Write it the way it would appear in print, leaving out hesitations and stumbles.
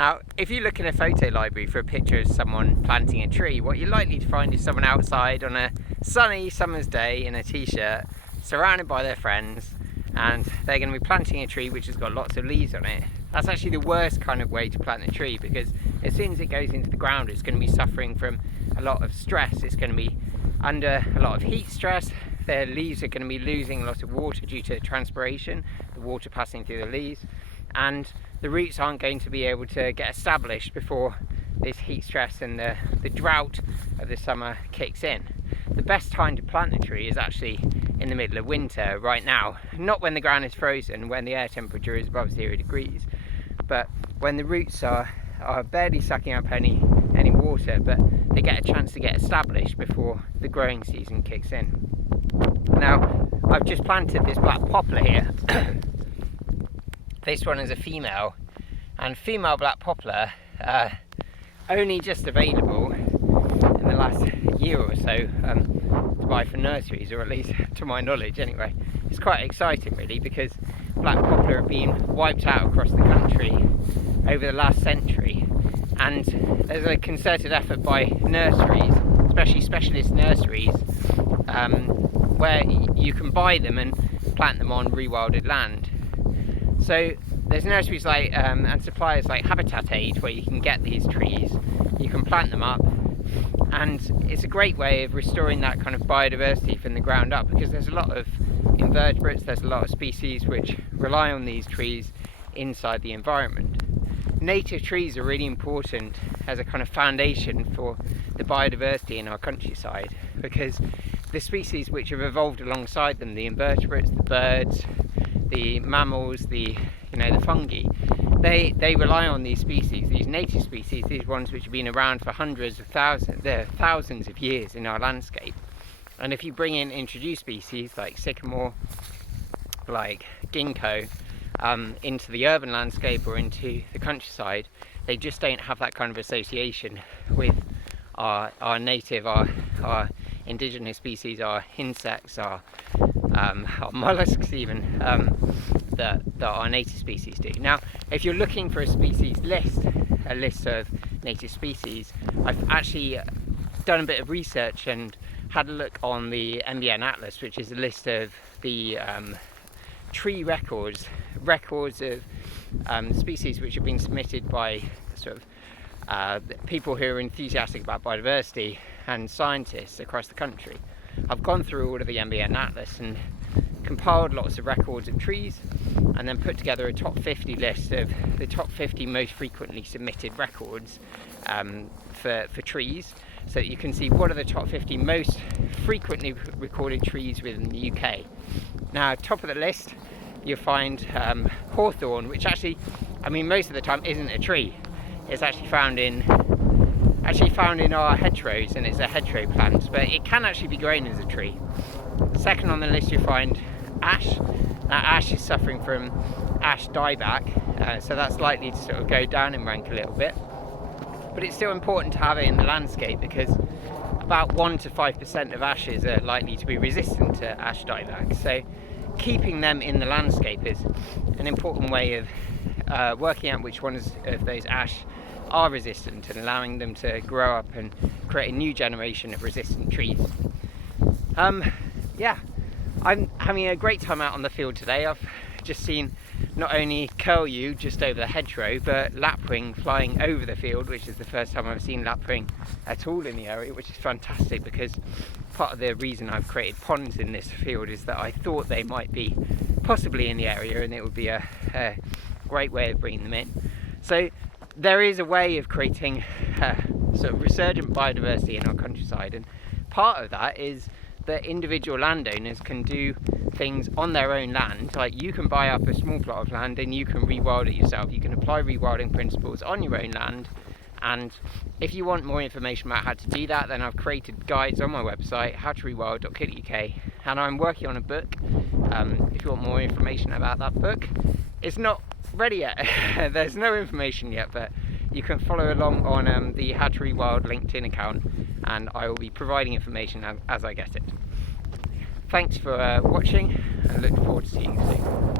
Now, if you look in a photo library for a picture of someone planting a tree, what you're likely to find is someone outside on a sunny summer's day in a t-shirt, surrounded by their friends, and they're going to be planting a tree which has got lots of leaves on it. That's actually the worst kind of way to plant a tree, because as soon as it goes into the ground, it's going to be suffering from a lot of stress. It's going to be under a lot of heat stress. The leaves are going to be losing a lot of water due to transpiration, the water passing through the leaves, and the roots aren't going to be able to get established before this heat stress and the drought of the summer kicks in. The best time to plant a tree is actually in the middle of winter, right now. Not when the ground is frozen, when the air temperature is above 0 degrees, but when the roots are barely sucking up any water, but they get a chance to get established before the growing season kicks in. Now, I've just planted this black poplar here. This one is a female, and female black poplar only just available in the last year or so to buy from nurseries, or at least to my knowledge anyway. It's quite exciting really, because black poplar have been wiped out across the country over the last century, and there's a concerted effort by nurseries, especially specialist nurseries, where you can buy them and plant them on rewilded land. So there's nurseries like and suppliers like Habitat Aid, where you can get these trees, you can plant them up, and it's a great way of restoring that kind of biodiversity from the ground up, because there's a lot of invertebrates, there's a lot of species which rely on these trees inside the environment. Native trees are really important as a kind of foundation for the biodiversity in our countryside, because the species which have evolved alongside them, the invertebrates, the birds, the mammals, the fungi, they rely on these species, these native species, these ones which have been around for hundreds of thousands of years in our landscape. And if you bring in introduced species like sycamore, like ginkgo, into the urban landscape or into the countryside, they just don't have that kind of association with our native, our indigenous species, our insects, our mollusks even, that our native species do. Now, if you're looking for a species list, a list of native species, I've actually done a bit of research and had a look on the NBN Atlas, which is a list of the tree records of species which have been submitted by sort of people who are enthusiastic about biodiversity and scientists across the country. I've gone through all of the NBN Atlas and compiled lots of records of trees, and then put together a top 50 list of the top 50 most frequently submitted records for trees, so that you can see what are the top 50 most frequently recorded trees within the UK. Now, top of the list you'll find hawthorn, which actually, most of the time isn't a tree. It's actually found in our hedgerows, and it's a hedgerow plant, but it can actually be grown as a tree. Second on the list you'll find ash. Now, ash is suffering from ash dieback, so that's likely to sort of go down in rank a little bit, but it's still important to have it in the landscape, because about 1 to 5% of ashes are likely to be resistant to ash dieback. So keeping them in the landscape is an important way of working out which ones of those ash are resistant and allowing them to grow up and create a new generation of resistant trees. Yeah, I'm having a great time out on the field today. I've just seen not only curlew just over the hedgerow, but lapwing flying over the field, which is the first time I've seen lapwing at all in the area, which is fantastic, because part of the reason I've created ponds in this field is that I thought they might be possibly in the area, and it would be a great way of bringing them in. So there is a way of creating sort of resurgent biodiversity in our countryside, and part of that is that individual landowners can do things on their own land. Like, you can buy up a small plot of land and you can rewild it yourself. You can apply rewilding principles on your own land, and if you want more information about how to do that, then I've created guides on my website, howtorewild.co.uk, and I'm working on a book. If you want more information about that book, it's not ready yet. There's no information yet, but you can follow along on the How to Rewild LinkedIn account, and I will be providing information as I get it. Thanks for watching, and look forward to seeing you soon.